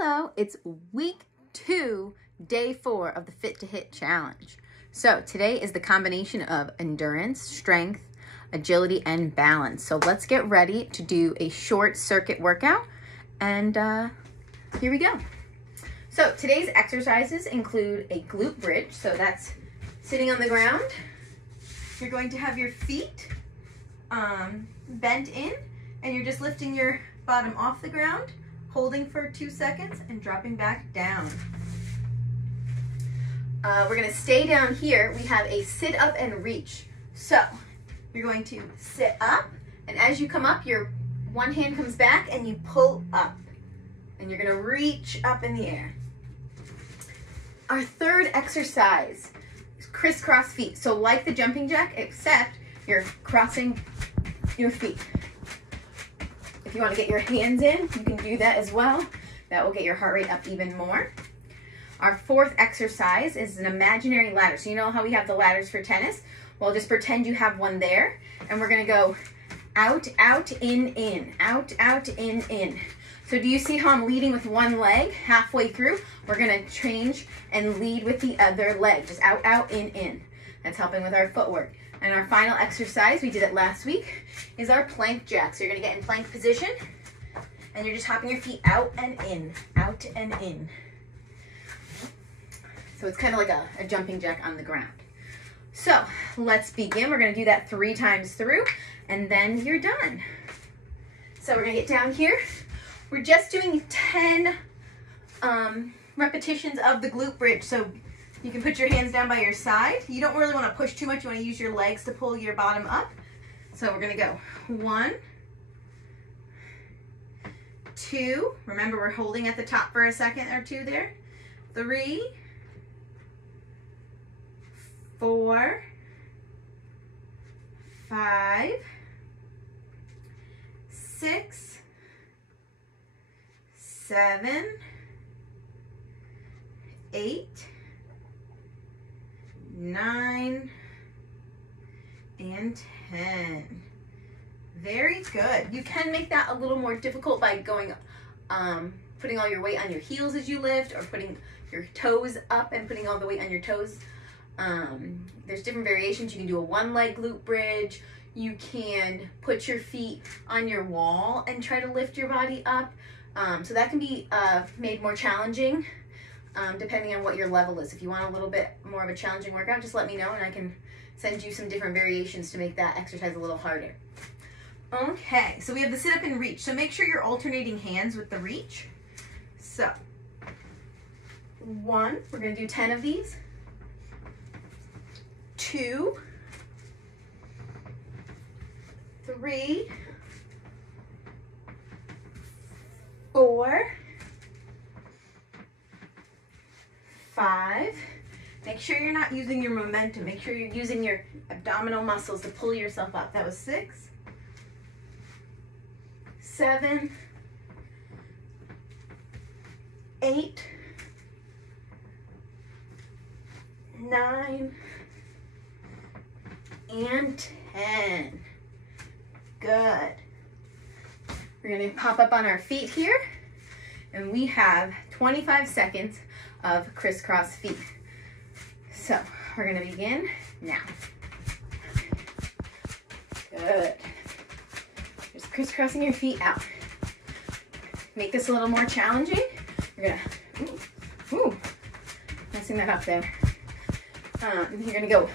Hello, it's week 2, day 4 of the Fit to Hit challenge. So today is the combination of endurance, strength, agility, and balance. So let's get ready to do a short circuit workout, and here we go. So today's exercises include a glute bridge. So that's sitting on the ground. You're going to have your feet bent in, and you're just lifting your bottom off the ground, holding for 2 seconds and dropping back down. We're gonna stay down here. We have a sit up and reach. So you're going to sit up, and as you come up, your one hand comes back and you pull up, and you're gonna reach up in the air. Our third exercise is crisscross feet. So like the jumping jack, except you're crossing your feet. If you want to get your hands in, you can do that as well. That will get your heart rate up even more. Our fourth exercise is an imaginary ladder. So you know how we have the ladders for tennis? Well, just pretend you have one there. And we're going to go out, out, in, out, out, in. So do you see how I'm leading with one leg halfway through? We're going to change and lead with the other leg. Just out, out, in. That's helping with our footwork. And our final exercise, we did it last week, is our plank jack. So you're gonna get in plank position, and you're just hopping your feet out and in, out and in. So it's kind of like a jumping jack on the ground. So let's begin. We're gonna do that 3 times through, and then you're done. So we're gonna get down here. We're just doing 10 repetitions of the glute bridge. So you can put your hands down by your side. You don't really want to push too much. You want to use your legs to pull your bottom up. So we're going to go 1, 2. Remember, we're holding at the top for a second or 2 there. 3, 4, 5, 6, 7, 8, 9, and 10. Very good. You can make that a little more difficult by going, putting all your weight on your heels as you lift, or putting your toes up and putting all the weight on your toes. There's different variations. You can do a 1-leg glute bridge. You can put your feet on your wall and try to lift your body up. So that can be made more challenging. Depending on what your level is. If you want a little bit more of a challenging workout, just let me know and I can send you some different variations to make that exercise a little harder. Okay, so we have the sit up and reach. So make sure you're alternating hands with the reach. So 1, we're going to do 10 of these. 2, 3, 4, 5. Make sure you're not using your momentum. Make sure you're using your abdominal muscles to pull yourself up. That was 6, 7, 8, 9, and 10. Good. We're going to pop up on our feet here, and we have 25 seconds of crisscross feet. So we're going to begin now. Good. Just crisscrossing your feet out. Make this a little more challenging. You're gonna, messing that up there. You're gonna go,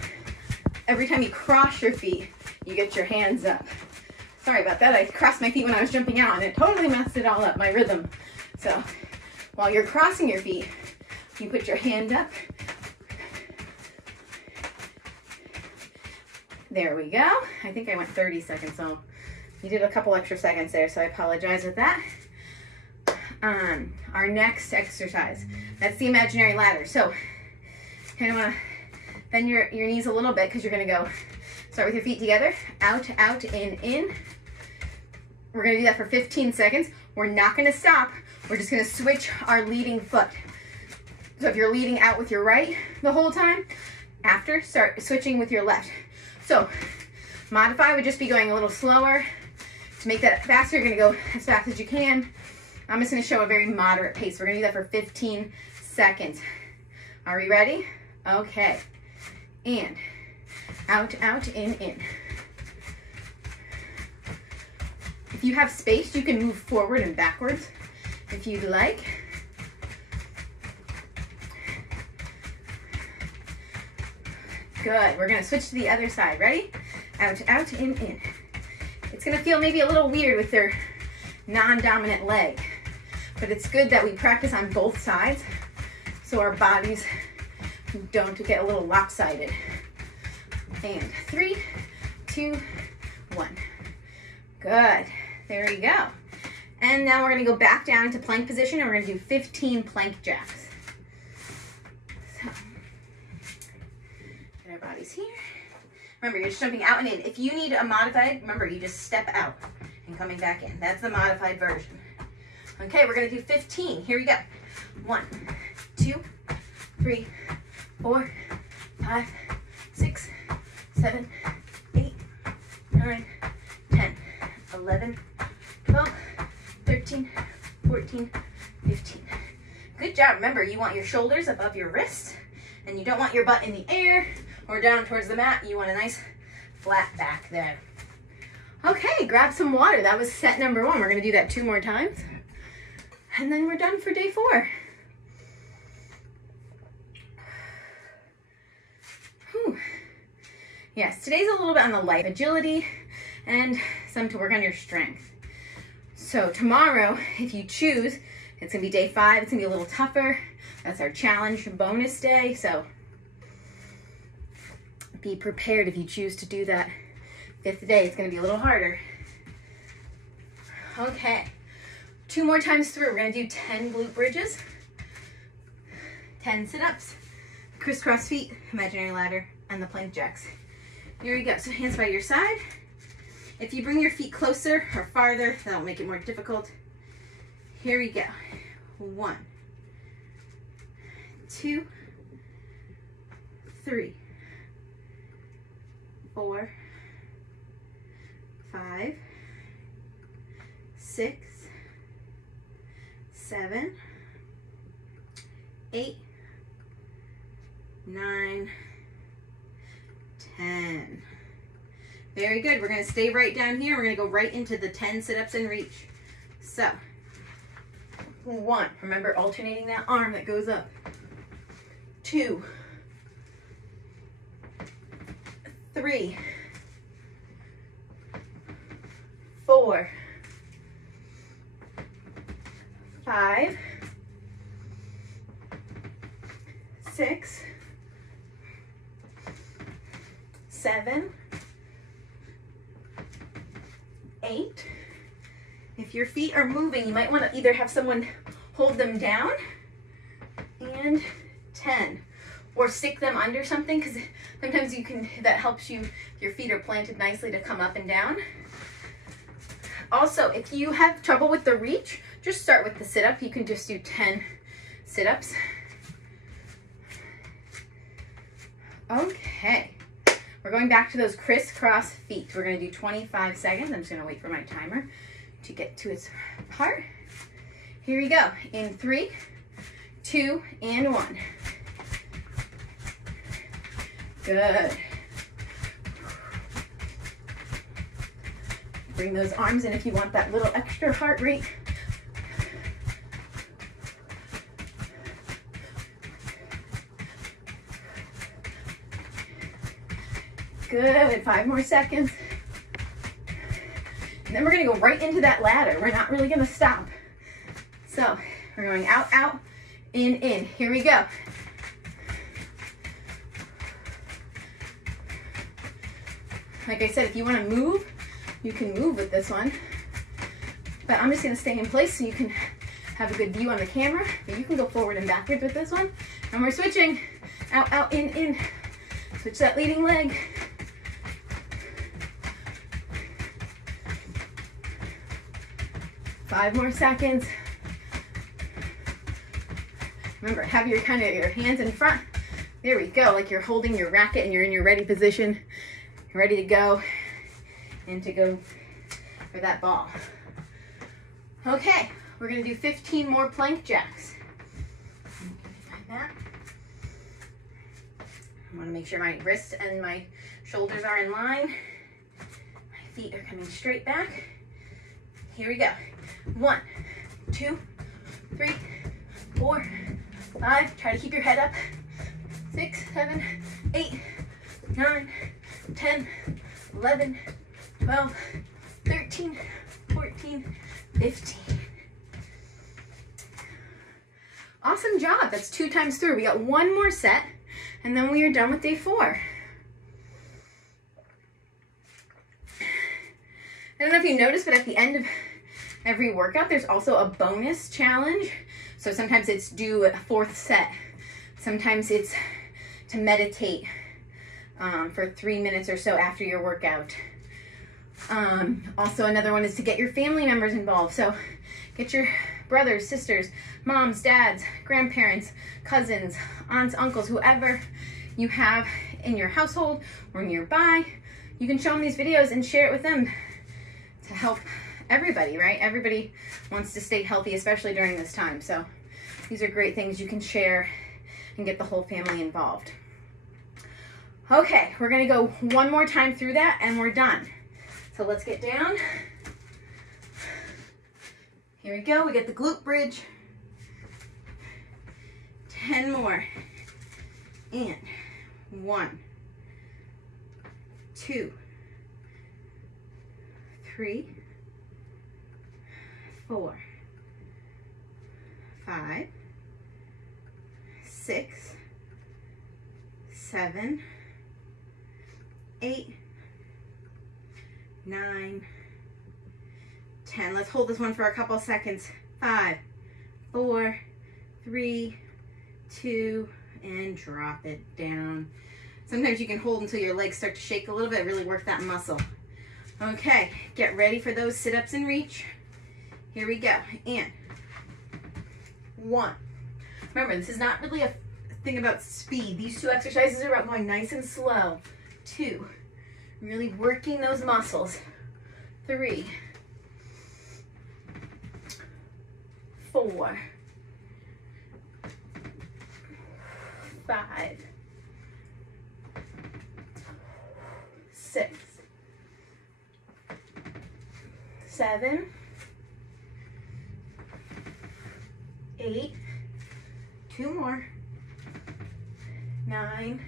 every time you cross your feet, you get your hands up. Sorry about that. I crossed my feet when I was jumping out and it totally messed it all up, my rhythm. So while you're crossing your feet, you put your hand up. There we go. I think I went 30 seconds, so you did a couple extra seconds there, so I apologize with that. Our next exercise, that's the imaginary ladder. So kind of want to bend your knees a little bit, because you're going to go, start with your feet together, out, out, in. We're going to do that for 15 seconds. We're not going to stop. We're just going to switch our leading foot. So if you're leading out with your right the whole time, after, start switching with your left. So modify would just be going a little slower. To make that faster, you're gonna go as fast as you can. I'm just gonna show a very moderate pace. We're gonna do that for 15 seconds. Are we ready? Okay. And out, out, in. If you have space, you can move forward and backwards if you'd like. Good. We're gonna switch to the other side. Ready? Out, out, in. It's gonna feel maybe a little weird with their non-dominant leg, but it's good that we practice on both sides so our bodies don't get a little lopsided. And 3, 2, 1. Good. There we go. And now we're gonna go back down into plank position and we're gonna do 15 plank jacks. So, get our bodies here. Remember, you're just jumping out and in. If you need a modified, remember, you just step out and coming back in. That's the modified version. Okay, we're gonna do 15. Here we go. 1, 2, 3, 4, 5, 6, 7, 8, 9, 10, 11, 12, 13, 14, 15. Good job. Remember, you want your shoulders above your wrists, and you don't want your butt in the air or down towards the mat. You want a nice flat back there. Okay, grab some water. That was set number 1. We're gonna do that 2 more times, and then we're done for day 4. Whew. Yes, today's a little bit on the light agility and some to work on your strength. So tomorrow, if you choose, it's gonna be day 5. It's gonna be a little tougher. That's our challenge bonus day. So be prepared if you choose to do that 5th day. It's gonna be a little harder. Okay, 2 more times through. We're gonna do 10 glute bridges, 10 sit-ups, crisscross feet, imaginary ladder, and the plank jacks. Here we go. So hands by your side. If you bring your feet closer or farther, that'll make it more difficult. Here we go. 1, 2, 3, 4, 5, 6, 7, 8, 9, 10. Very good. We're going to stay right down here. We're going to go right into the 10 sit-ups and reach. So, 1. Remember alternating that arm that goes up. 2, 3, 4, 5, 6, 7, 8. If your feet are moving, you might want to either have someone hold them down, and 10. Or stick them under something, because sometimes you can, that helps you, if your feet are planted nicely, to come up and down. Also, if you have trouble with the reach, just start with the sit-up. You can just do 10 sit-ups. Okay. We're going back to those crisscross feet. We're going to do 25 seconds. I'm just going to wait for my timer to get to its part. Here we go. In 3, 2, and 1. Good. Bring those arms in if you want that little extra heart rate. Good. 5 more seconds. And then we're going to go right into that ladder. We're not really going to stop. So we're going out, out, in. Here we go. Like I said, if you want to move, you can move with this one. But I'm just going to stay in place so you can have a good view on the camera. But you can go forward and backwards with this one. And we're switching. Out, out, in. Switch that leading leg. Five more seconds. Remember, have your your hands in front. There we go, like you're holding your racket and you're in your ready position. You're ready to go and to go for that ball. Okay, We're gonna do 15 more plank jacks. That. I wanna make sure my wrists and my shoulders are in line. My feet are coming straight back. Here we go. 1, 2, 3, 4, 5. Try to keep your head up. 6, 7, 8, 9, 10, 11, 12, 13, 14, 15. Awesome job. That's 2 times through. We got 1 more set, and then we are done with day 4. I don't know if you noticed, but at the end of every workout, there's also a bonus challenge. So sometimes it's do a 4th set. Sometimes it's to meditate for 3 minutes or so after your workout. Also, another one is to get your family members involved. So get your brothers, sisters, moms, dads, grandparents, cousins, aunts, uncles, whoever you have in your household or nearby. You can show them these videos and share it with them to help everybody, right? Everybody wants to stay healthy, especially during this time. So these are great things you can share and get the whole family involved. Okay, we're gonna go 1 more time through that and we're done. So let's get down. Here we go, we get the glute bridge. 10 more. And 1, 2, 3, 4, 5, 6, 7, 8, 9, 10. Let's hold this one for a couple seconds. 5, 4, 3, 2, and drop it down. Sometimes you can hold until your legs start to shake a little bit, really work that muscle. Okay, get ready for those sit-ups and reach. Here we go, and 1. Remember, this is not really a thing about speed. These 2 exercises are about going nice and slow. 2, really working those muscles. 3, 4, 5, 6, 7, 8, 2 more, 9,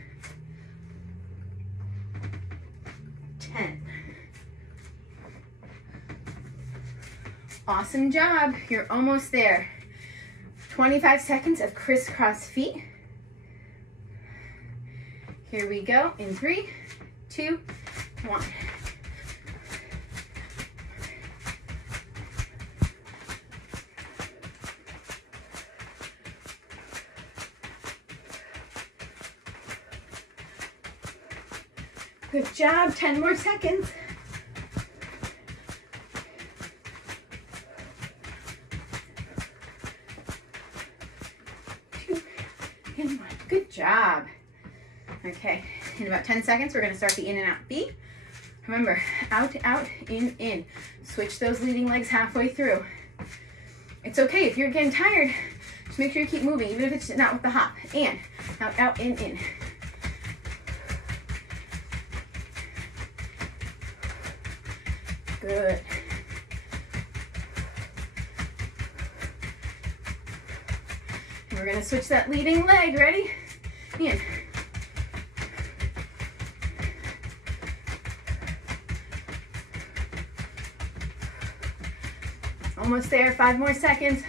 10. Awesome job. You're almost there. 25 seconds of crisscross feet. Here we go in 3, 2, 1. Good job. 10 more seconds. Good job. Okay, in about 10 seconds, we're gonna start the in and out beat. Remember, out, out, in. Switch those leading legs halfway through. It's okay if you're getting tired, just make sure you keep moving, even if it's not with the hop. And out, out, in. Good. And we're gonna switch that leading leg, ready? In. Almost there, 5 more seconds.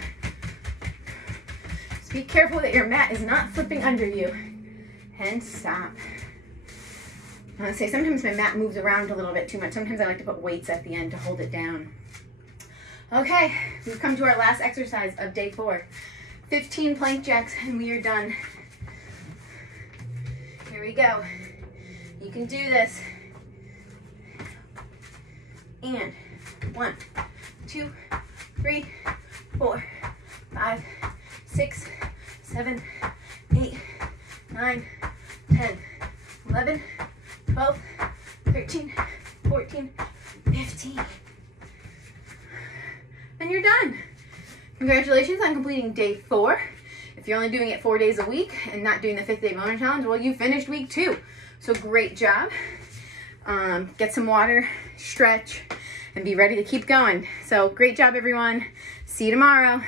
Just be careful that your mat is not flipping under you. And stop. I want to say sometimes my mat moves around a little bit too much. Sometimes I like to put weights at the end to hold it down. Okay, we've come to our last exercise of day 4. 15 plank jacks and we are done. Here we go. You can do this. And 1, 2, 3, 4, 5, 6, 7, 8, 9, 10, 11, 12, 13, 14, 15. And you're done. Congratulations on completing day 4. If you're only doing it 4 days a week and not doing the 5th day boner challenge, well, you finished week 2. So great job. Get some water, stretch, and be ready to keep going. So great job, everyone. See you tomorrow.